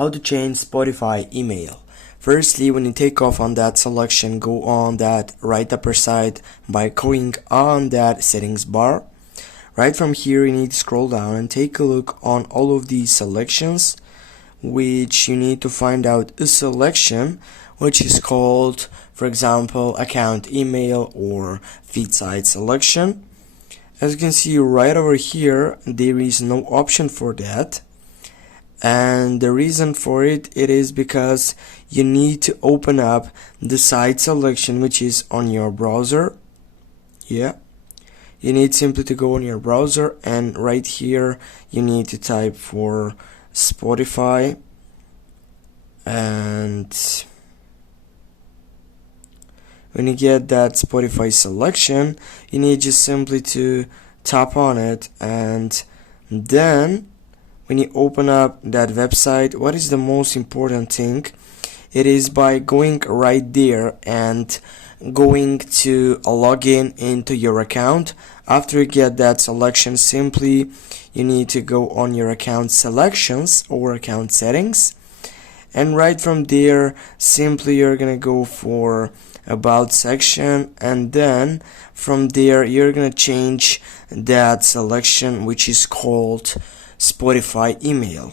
How to change Spotify email. Firstly, when you take off on that selection, go on that right upper side by going on that settings bar. Right from here, you need to scroll down and take a look on all of these selections, which you need to find out a selection which is called, for example, account email or feed site selection. As you can see right over here, there is no option for that. And the reason for it is because you need to open up the site selection which is on your browser. You need simply to go on your browser, and right here you need to type for Spotify, and when you get that Spotify selection, you need just simply to tap on it, and then when you open up that website, what is the most important thing? It is by going right there and going to log in into your account. After you get that selection, simply you need to go on your account selections or account settings, and right from there simply you're gonna go for about section, and then from there you're gonna change that selection which is called Spotify email.